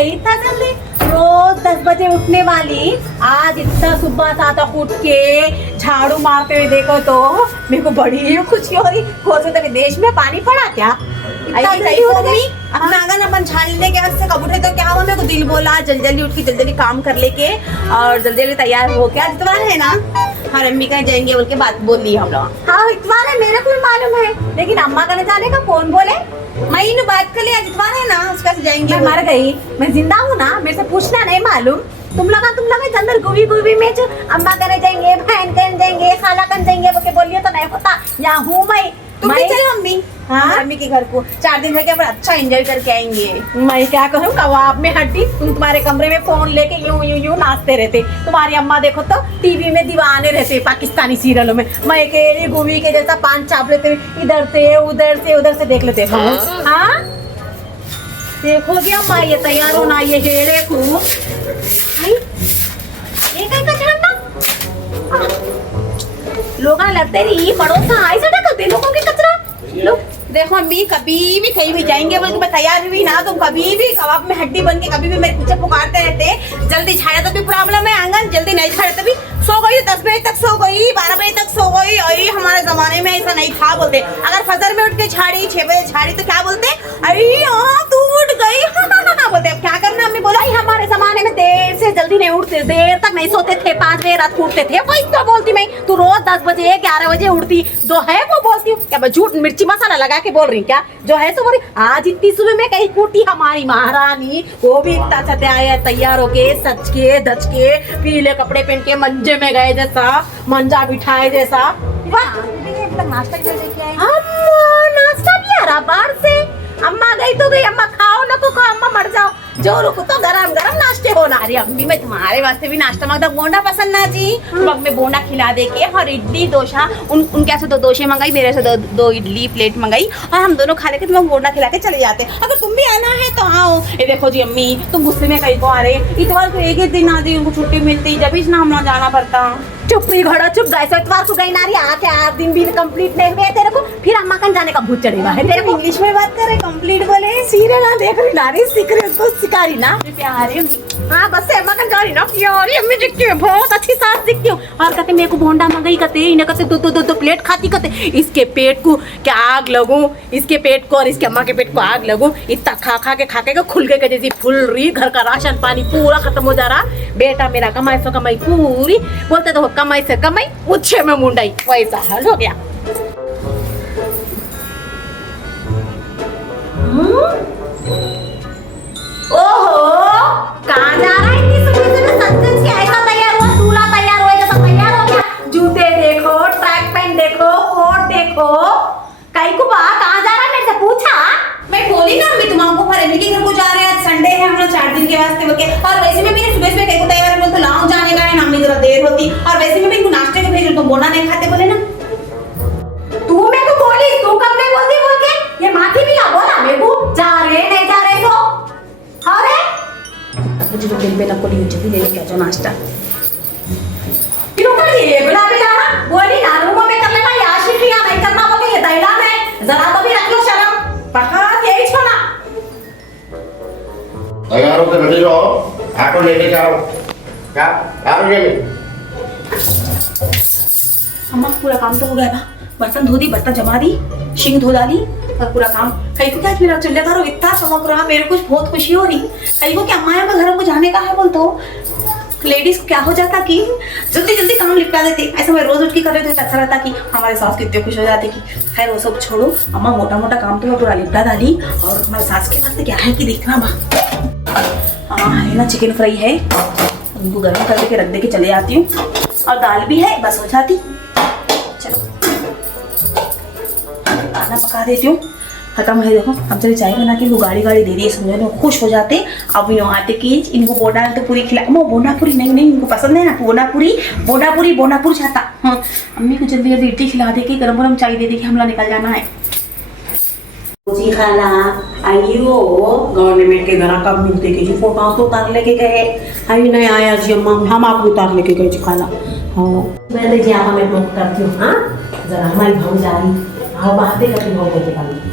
गई इतना जल्दी? रोज 10 बजे उठने वाली, आज इतना सुबह सा तक उठ के झाड़ू मारते हुए देखो तो मेरे को बड़ी खुशी हो रही। खोजो तो देश में पानी पड़ा क्या? इतना जल्दी उठ गई? अपना अगर अपन छानने के वास्ते कब उठे तो क्या हुआ, मेरे को दिल बोला जल्दी जल्दी उठ के जल्दी जल्दी काम कर लेके और जल्दी जल्दी तैयार हो के, आज इतवार है ना, हाँ अम्मी कहीं जाएंगे बोल के बात बोल ली हम लोग। हाँ इतवार है, मेरे को भी मालूम है, लेकिन अम्मा का न जाने का कौन बोले? मैं इन बात कर ली, आज इतवार है ना, उसका से जाएंगे। मैं मर गई, मैं जिंदा हूँ ना, मेरे से पूछना नहीं मालूम। तुम लोग जंगल गुबी में जो अम्मा करने जाएंगे, बहन करने जाएंगे, खाला करने जाएंगे बोल के बोलिए तो नहीं होता। यहाँ हूँ मैं। तुम भी चलो अम्मी, हाँ अम्मी के घर को 4 दिन रह के अपन अच्छा एंजॉय करके आएंगे। मैं क्या करूँ, कबाब में हड्डी। तुम तुम्हारे कमरे में फोन लेके यूं यूं यूं नाचते रहते। तुम्हारी अम्मा देखो तो टीवी में दीवाने रहते पाकिस्तानी सीरियलों में। मैं अकेली घूमी के जैसा पान चाप लेते, इधर से उधर से देख लेते। हाँ देखोगे अम्मा, ये तैयार होना, ये हेड़े को ये कहीं का झंडा लोग लगते नहीं पड़ोसा आई सटा करते लोगों के कचरा। लो देखो अम्मी, कभी भी कहीं भी जाएंगे बोल के मैं तैयार हुई ना, तुम कभी भी कबाब में हड्डी बन के कभी भी मेरे पीछे पुकारते रहते। जल्दी छाड़ा तो भी प्रॉब्लम है आंगन, जल्दी नहीं छाड़े तो भी सो गई, 10 बजे तक सो गई, 12 बजे तक सो गई। अरे हमारे जमाने में ऐसा नहीं था बोलते। अगर फजर में उठ के छाड़ी, 6 बजे छाड़ी तो क्या बोलते? अरे हाँ तू उठ गई बोलते। अब क्या करना अम्मी बोला? हमारे जमाने में देर से जल्दी नहीं उठते, देर तक नहीं सोते थे, 5 बजे रात को उठते थे। वही तो बोलती मैं, तू रोज 10 बजे 11 बजे उठती जो है वो बोलती हूँ क्या? मैं झूठ मिर्ची मसाला लगा के बोल रही क्या? जो है तो बोली। आज इतनी सुबह में कहीं उठी हमारी महारानी, वो भी इतना छते आया तैयार होके, सच के धच के, पीले कपड़े पहन के, मंजे में गए जैसा, मंजा बिठाए जैसा। नाश्ता भी आ रहा बाहर से। अम्मा गई तो गई, अम्मा खाओ ना को खाओ, अम्मा मर जाओ, जो रुको तो गरम गरम नाश्ते होना। अरे अम्मी मैं तुम्हारे वास्ते भी नाश्ता मंगा, बोंडा पसंद ना जी? मग में बोंडा खिला दे के और इडली डोसा, उनके से 2 डोसे मंगाई, मेरे से 2 इडली प्लेट मंगाई और हम दोनों खा लेके तुम बोंडा खिला के चले जाते। अगर तुम भी आना है तो आओ। ये देखो जी अम्मी, तुम गुस्से में कहीं को आ रहे, इतवार को एक ही दिन आ जी, उनको छुट्टी मिलती, जब इस ना हम लोग जाना पड़ता। चुप ही घोड़ा चुप, गए इतवार को गई नारी, आके 8 दिन भी कंप्लीट नहीं हुए तेरे को, फिर अम्मा कन जाने का भूत चढ़ेगा है तेरे को। इंग्लिश में बात करे, कंप्लीट बोले। सीरियल ना देख रही नारी, सीख रही उसको सिखा रही ना। प्यारे हाँ बस से अम्मा कन जा रही ना, प्यारी अम्मी दिखती है, बहुत अच्छी सास दिखती हूँ। और कहते मेरे को बोंडा मंगाई, कहते इन्हें कहते 2 प्लेट खाती, कहते इसके पेट को क्या आग लगूं, इसके पेट को और इसके अम्मा के पेट को आग लगूं। इतना खा के खुल गए जैसी फुल रही, घर का राशन पानी पूरा खत्म हो जा रहा। बेटा मेरा कमाई से कमाई पूरी, बोलते तो कमाई से कमाई, मुझे में मुंडाई, वैसा हाल हो गया। ओहो कहाँ जा रहा है इतनी सुबह सच के? ऐसा तैयार हुआ, दूल्हा तैयार हुआ जैसा तैयार हो गया। जूते देखो, ट्रैक पैंट देखो, कोट देखो, कहीं को बा कहाँ जा रहा है? मेरे से पूछा। मैं बोली ना अम्मी, तुम हमको फरेंडी के घर को जा रहे हैं, संडे है हम लोग 4 दिन के वास्ते बोल के। और वैसे में भी सुबह कहीं को तैयार बोलते लाऊं जाने का है ना, अम्मी जरा देर होती। और वैसे में भी इनको नाश्ते के भेजो, तुम बोना नहीं खाते बोले ना। तू मेरे को बोली, तू कब नहीं बोलती बोल के? ये माथी भी ना बोला मेरे को, जा रहे नहीं जा रहे तो अरे मुझे तो दिल पे ना कोली जल्दी ले लेके आ जाओ नाश्ता। क्यों कर ये बुला बिला बोली ना, रूम में कर लेना, या शिफिया नहीं करना बोले, ये दैला में जरा तो भी रख लो शर्म। पका यही छोना तैयार होकर रेडी रहो, ऑटो लेके जाओ। क्या यार ये अम्मा पूरा काम तो हो गया ना, बर्तन धो दी, बर्तन जमा दी, शिंग धो डाली और पूरा काम। कहीं को क्या मेरा चूल्हे का इतना चमक रहा, मेरे को बहुत खुशी हो रही। कहीं को क्या अम्मा यहाँ घर को जाने का है बोल तो लेडीज को क्या हो जाता कि जल्दी जल्दी काम निपटा देती। ऐसा मैं रोज उठ के कर रही तो अच्छा रहता कि हमारे सास कितने खुश हो जाते कि खैर वो सब छोड़ो, अम्मा मोटा मोटा काम तो मैं पूरा निपटा डाली। और हमारे सास के वास्ते क्या है कि देखना बा, हाँ है ना चिकन फ्राई है, उनको गर्म कर के रख दे के चले आती हूँ। और दाल भी है, बस हो जाती। चलो खाना पका देती हूँ, खत्म है। देखो अब जब चाय बना के इनको गाड़ी दे दी, समझो ना खुश हो जाते। अब यूँ आते कि इनको बोना तो पूरी खिला, वो बोनापुरी नहीं इनको पसंद है ना, बोनापुरी चाहता। हाँ अम्मी को जल्दी जल्दी इडली खिला दे के, गरम गरम चाय दे दे कि हम लोग निकल जाना है। जी खाला आइयो, गवर्नमेंट के घर कब मिलते के जी, फोटो तो उतार लेके गए, आई नहीं आया जी अम्मा, हम आपको उतार लेके गए जी खाला। हाँ मैं जी आप मैं बुक करती हूँ। हाँ जरा हमारी भाव जा रही, हाँ बातें करती भाव लेके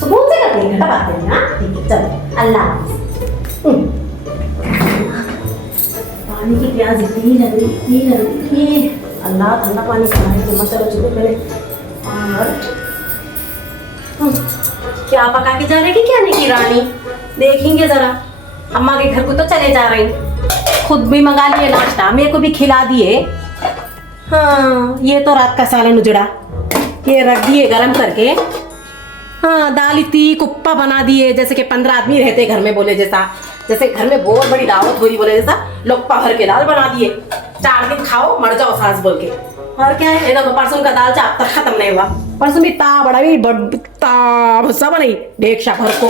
सुकून से करती घटा बातें। हाँ ठीक है चलो, अल्लाह हाफिज़। प्याज इतनी लग रही अल्लाह ठंडा पानी खाने से मतलब चलो पहले। और क्या पका के जा रहे कि क्या नहीं की रानी, देखेंगे जरा। अम्मा के घर को तो चले जा रहे हैं, खुद भी मंगा लिए नाश्ता, मेरे को भी खिला दिए। हाँ ये तो रात का सालन उजड़ा, ये रख दिए गरम करके। हाँ दाल इतनी कुप्पा बना दिए जैसे कि 15 आदमी रहते घर में, बोले जैसा, जैसे घर में बहुत बड़ी दावत हुई बोले जैसा, लोग भर के दाल बना दिए। 4 दिन खाओ मर जाओ सास बोल के। और क्या है, देखो परसों का दाल चाप तक खत्म नहीं हुआ, परसों भी ता बड़ा भी ता भुस्सा बनाई डेढ़ भर को।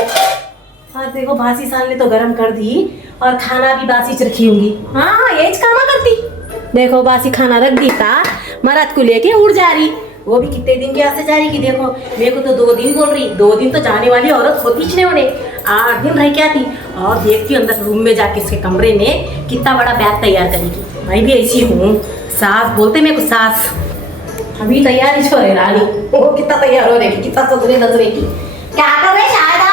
हाँ देखो बासी साल ने तो गरम कर दी और खाना भी बासी रखी होंगी। हाँ ये कामा करती, देखो बासी खाना रख दी था, मरद को लेके उड़ जा रही। वो भी कितने दिन के आसे जा रही कि देखो मेरे को तो 2 दिन बोल रही, 2 दिन तो जाने वाली औरत होती ही नहीं होने, 8 दिन रह के आती। और देखती अंदर रूम में जाके इसके कमरे में कितना बड़ा बैग तैयार करेगी। मैं भी ऐसी हूँ, सास बोलते मेरे को सास, अभी तैयार ही छोड़े रानी। वो कितना तैयार हो रही, कितना सजरे नजरे की। क्या कर रहे शायदा,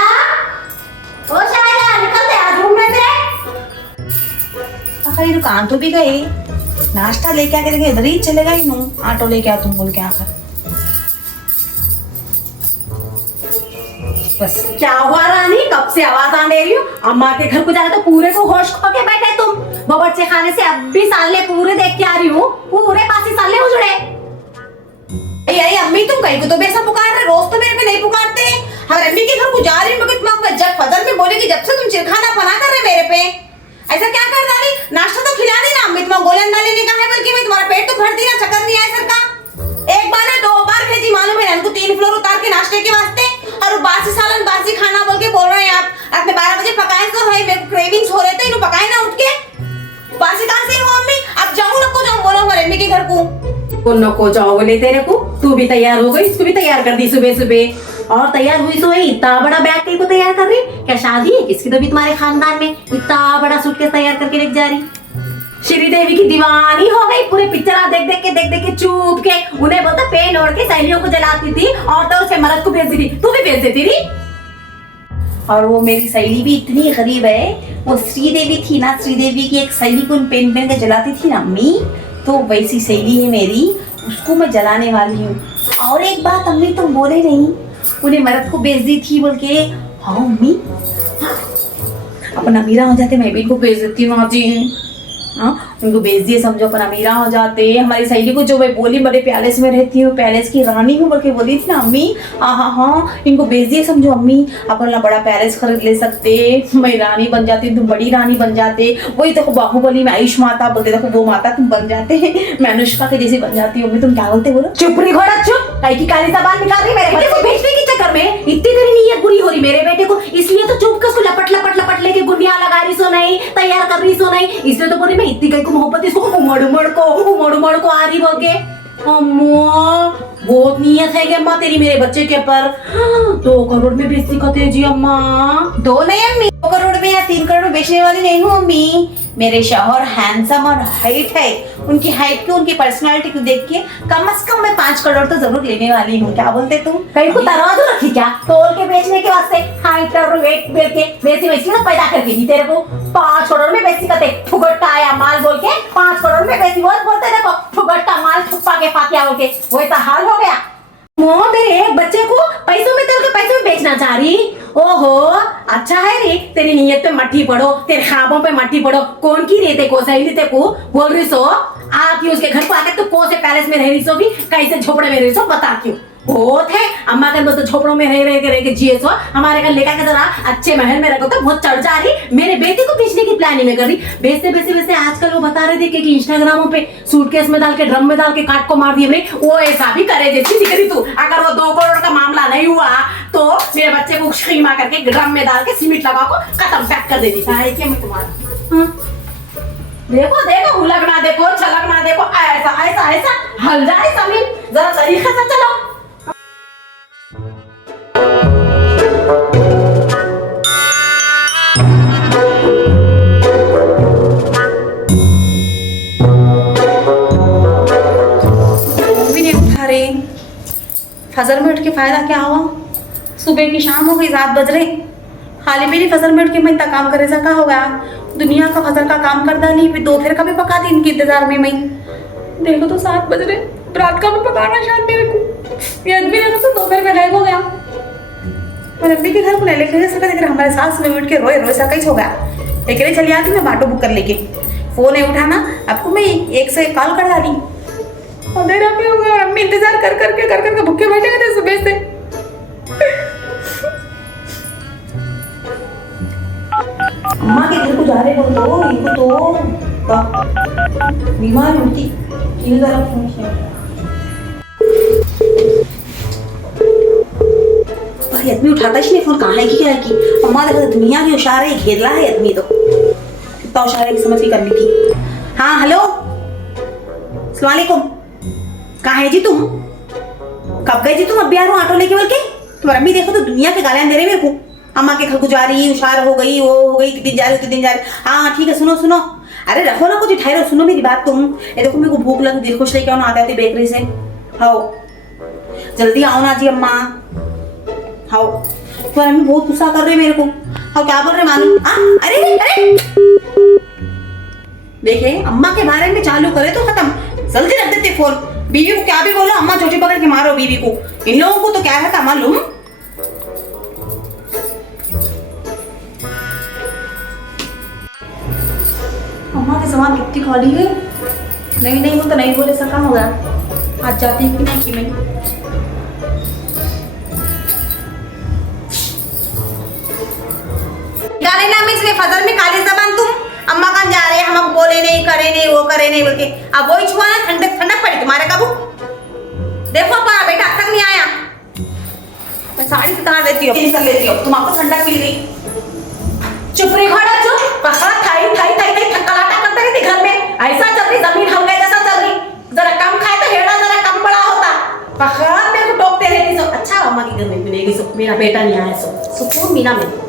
ओ शायदा निकलते आज रूम में से। आखिर दुकान तो भी गई, नाश्ता लेके आके देखे इधर ही चलेगा ही नू, ऑटो लेके आ तुम बोल के आकर। बस क्या हुआ रानी, कब से आवाज आ रही हो? अम्मा के घर को जा रहे तो पूरे को होश खो के बैठे तुम। बावर्ची खाने से अब भी साले पूरे देख के आ रही हूँ, पूरे पासी साले उजड़े। यही अम्मी तुम कहीं को तो बेसा पुकार रहे, रोज तो मेरे पे नहीं पुकारते। हमारे अम्मी के घर को जा रही हूँ, जब फजर में बोले कि जब से तुम चिरखाना बना कर रहे मेरे पे, ऐसा क्या कर डाली? नाश्ता तो खिला दी ना अम्मी, तुम्हारा गोलन डाले नहीं कहा है, बल्कि मैं तुम्हारा पेट तो भर दी ना, चक्कर नहीं आया सर का। एक बार है 2 बार भेजी मालूम है इनको, 3 फ्लोर उतार के नाश्ते के वास्ते, और वो बासी सालन बासी खाना बोल के बोल रहे हैं आप। रात में 12 बजे पकाए तो भाई मेरे को क्रेविंग्स हो रहे थे, इन्हों पकाए ना उठ के। बासी कहां से हो अम्मी? अब जाऊं नको जाऊं, बोलो हमारे अम्मी के घर को। नको जाओ बोले तेरे को, तू भी तैयार हो गई, इसको भी तैयार कर दी सुबह सुबह। और तैयार हुई सो इतना बड़ा बैग कहीं को तैयार कर रही, क्या शादी है किसकी? तो भी तुम्हारे खानदान में इतना बड़ा सूटकेस तैयार करके लेके जा रही। श्रीदेवी की दीवानी हो गई, पूरे पिक्चर देख देख के चुप के उन्हें बोलता पेन ओढ़ के सहेलियों को जलाती थी, और तो उसके मर्द को भेज देती, तू भी भेज देती थी। और वो मेरी सहेली भी इतनी गरीब है, वो श्रीदेवी थी ना, श्रीदेवी की एक सहेली को पेन पेन के जलाती थी ना अम्मी, तो वैसी सहेली है मेरी, उसको मैं जलाने वाली हूँ। और एक बात अम्मी तुम बोले नहीं, उन्हें मर्द को भेज दी थी बोल के। हाँ अम्मी, अपना मीरा हो जाते मैं भी इनको भेज देती हूँ जी। हाँ उनको भेज दिए समझो, अपना मीरा हो जाते। हमारी सहेली को जो मैं बोली बड़े पैलेस में रहती हूँ, पैलेस की रानी हूँ बोल के बोली थी ना अम्मी, हाँ इनको भेज दिए समझो अम्मी, अपना बड़ा पैलेस खरीद ले सकते, मैं रानी बन जाती, तुम बड़ी रानी बन जाते। वही देखो बाहुबली में आयुष माता बोलते, देखो वो माता तुम बन जाते, मैं अनुष्का के जैसी बन जाती हूँ। तुम क्या बोलते बोलो? चुप रही घोड़ा चुप, कहीं की काली जबान निकाल रही मेरे बेटे को भेजने के चक्कर में। इतनी देरी नीयत बुरी हो रही मेरे बेटे को, इसलिए तो चुप कर उसको लपट लपट लपट लेके गुंडियां लगा रही सो नहीं, तैयार कर रही सो नहीं, इसलिए तो बोली मैं इतनी कहीं को मोहब्बत इसको उमड़ उमड़ को आ रही बोल के। अम्मा बहुत नियत है कि अम्मा तेरी मेरे बच्चे के ऊपर। 2 करोड़ में बेचती कहते जी अम्मा। 2 नहीं अम्मी, 2 करोड़ में या 3 करोड़ में बेचने वाली नहीं हूँ अम्मी। मेरे शौहर हैंडसम और हाइट है, उनकी हाइट को उनकी पर्सनालिटी को देख के कम से कम मैं 5 करोड़ तो जरूर लेने वाली हूँ। क्या बोलते तुम? कहीं को तराजू रखी क्या तोल के बेचने के वास्ते? हाइट और वेट बेच के वैसी वैसी ना पैदा करके दी तेरे को। 5 करोड़ में बेचती कहते, फुगट्टा आया माल बोल के 5 करोड़ में बेचती, बोलते देखो फुगट्टा माल छुपा के फातिया बोल के, वैसा हाल हो गया। मोह तेरे एक बच्चे को पैसों में तेरे के पैसों में बेचना चाह रही। ओहो अच्छा है रे, तेरी नीयत पे मट्टी पड़ो, तेरे ख्वाबों पे मट्टी पड़ो। कौन की रहते को सहेली ते को बोल रही सो आके उसके घर को आके तो कौन से पैलेस में रह रही सो भी, कैसे झोपड़े में रही सो बता क्यों? बहुत है अम्मा के तो झोपड़ों में रह के जिए सो, हमारे घर लेकर के जरा अच्छे महल में रखो तो बहुत चढ़ जा रही। मेरे बेटे को बेचने की प्लानिंग में कर रही। बेचते वैसे आजकल वो बता रहे थे कि इंस्टाग्रामों पे सूटकेस में डाल के ड्रम में डाल के काट को मार दिए हमने, वो ऐसा भी करे जैसी दिख रही तू। अगर वो 2 करोड़ का मामला नहीं हुआ तो मेरे बच्चे को खीमा करके ड्रम में डाल के सीमेंट लगा को खत्म पैक कर देती थी मैं तुम्हारा। देखो देखो उलगना देखो छलकना देखो, ऐसा ऐसा ऐसा हल जाए जमीन, जरा तरीके से चलो। फजर में उठ के फायदा क्या हुआ? सुबह की शाम हो गई, 7 बज रहे, हाल मेरी फजर में उठ के मैं इतना काम करे सका होगा। दुनिया का फजर का काम कर डाली, फिर दोपहर का भी पका दी इनके इंतजार में मैं। देखो तो 7 बज रहे, रात का भी पकाना शायद मेरे को। ये आदमी देखो तो दोपहर में गायब हो गया। और अम्मी के घर को ले लेके सका, लेकिन हमारे सास में उठ के रोए रोए सा कैसे हो गया। अकेले चली आती मैं बाटो बुक कर लेके, फोन नहीं उठाना, आपको मैं 1 से 1 कॉल कर डाली। अंधेरा भी हो गया, अम्मी इंतजार कर करके भूखे बैठे थे सुबह से। अम्मा के घर को जा रहे बोल तो इनको तो बीमार होती ये जरा फोन से। भाई आदमी उठाता ही नहीं फोन, कहाँ है कि क्या है कि अम्मा देखो दुनिया की होशियार है, घेरला है आदमी तो कितना होशियार है कि समझ की करने की। हाँ हेलो अस्सलाम वालेकुम, कहाँ है जी तुम? कब गए जी तुम? अब भी आ रहा हूँ ऑटो लेके बोल के। तुम्हारी अम्मी देखो तो दुनिया के गालियां दे रहे मेरे को। अम्मा के घर को जा रही, होशियार हो गई, वो हो गई, कितनी जा रही कितनी जा रही। हाँ ठीक है सुनो सुनो, अरे रखो ना कुछ ठहरो, सुनो मेरी बात तुम। ये देखो मेरे को भूख लगी, दिल खुश लेके आओ ना, आते बेकरी से। हाओ जल्दी आओ ना जी अम्मा। हाओ तुम्हारी अम्मी बहुत गुस्सा कर रही है मेरे को। हाओ क्या बोल रहे मालूम? अरे अरे देखे अम्मा के बारे में चालू करे तो खत्म, जल्दी रख देते फोन। बीवी को क्या भी बोलो, अम्मा चोटी पकड़ के मारो बीवी को। इन लोगों को तो क्या है मालूम। अम्मा के सामान कितनी खाली है। नहीं वो तो नहीं बोले सका हो गया, आज जाती कि नहीं कि मैं। गाने ना इसलिए फजर में काली जबान तुम। अम्मा कहाँ जा रहे हैं, हमको बोले नहीं, करे नहीं, वो करे नहीं बोल के। अब वही छुआ ना, ठंडक ठंडक पड़ी तुम्हारे काबू। देखो पर बेटा अब तक नहीं आया। मैं साड़ी उतार देती हूँ, कर लेती हूँ, तुम आपको ठंडक मिल गई। चुप रही खड़ा चुप, पकड़ा थाई थाई थाई थाई थकलाटा करते रहती घर में। ऐसा चल रही जमीन हम गए जैसा चल रही। जरा कम खाए तो हेड़ा जरा कम बड़ा होता। पकड़ा मेरे को टोकते रहती सब। अच्छा अम्मा की घर में मिलेगी सब, मेरा बेटा नहीं आया सब सुकून मीना में।